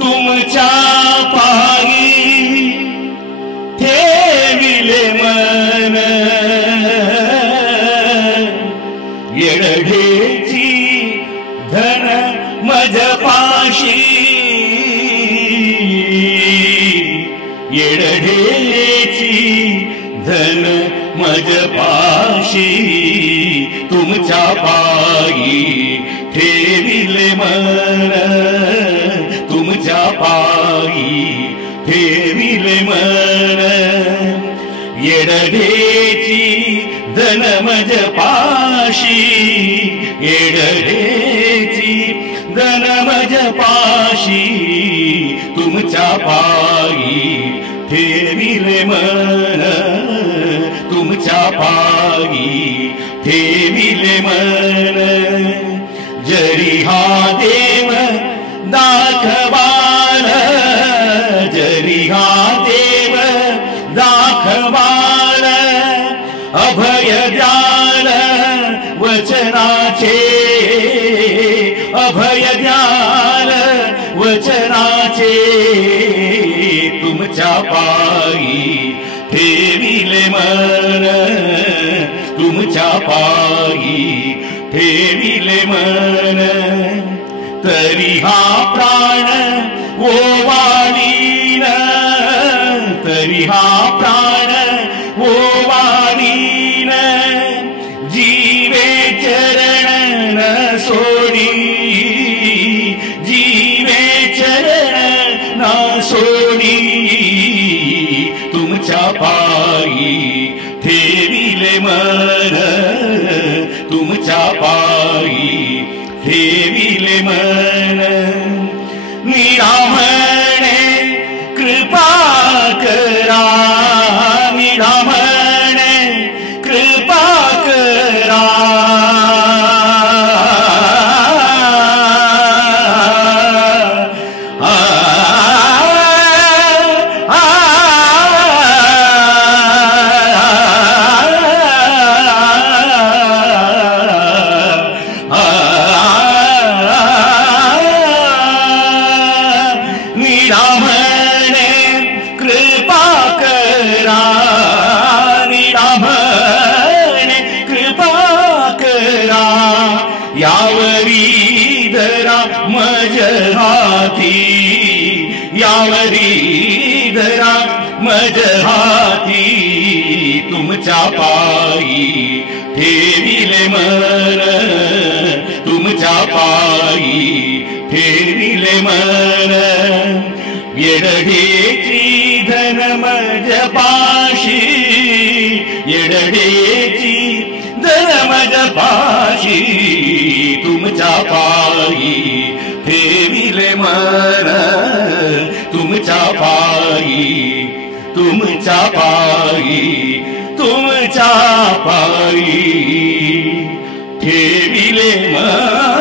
तुमच्या पायी ठेविले मन येडढेची धन मज पाशी येडढेची धन मज पाशी तुमच्या पायी ठेविले मन तुमच्या पायी ठेविले मन येडढेची धन मज पाशी येडढेची धन मज पाशी तुमच्या पायी ठेविले मन तुमच्या पायी ठेविले मन जरी हा देव दाखवाल जरी हा देव दाखवाल अभय द्याल वचनाचे अभय द्याल वचनाचे तुमच्या पायी ठेविले मन तुमच्या पायी ठेविले मन तरी हा प्राण ओवाळीन तरी हा प्राण ओवाळीन जीवे चरण न सोडी जीवे चरण न सोडी तुमच्या पायी ठेविले मन तुमच्या पायी ठेविले मन निरामणे कृपा करा निरामणे कृपा करा निरामणे कृपा करा निरामणे कृपा करा यावरी धरा मज हाती यावरी धरा मज हाती तुमच्या पायी ठेविले मन तुमच्या पायी ठेविले मन येडढेची धन मज पाशी येडढेची धन मज पाशी तुमच्या पायी ठेविले मन तुमच्या पायी तुमच्या पायी तुमच्या पायी ठेविले मन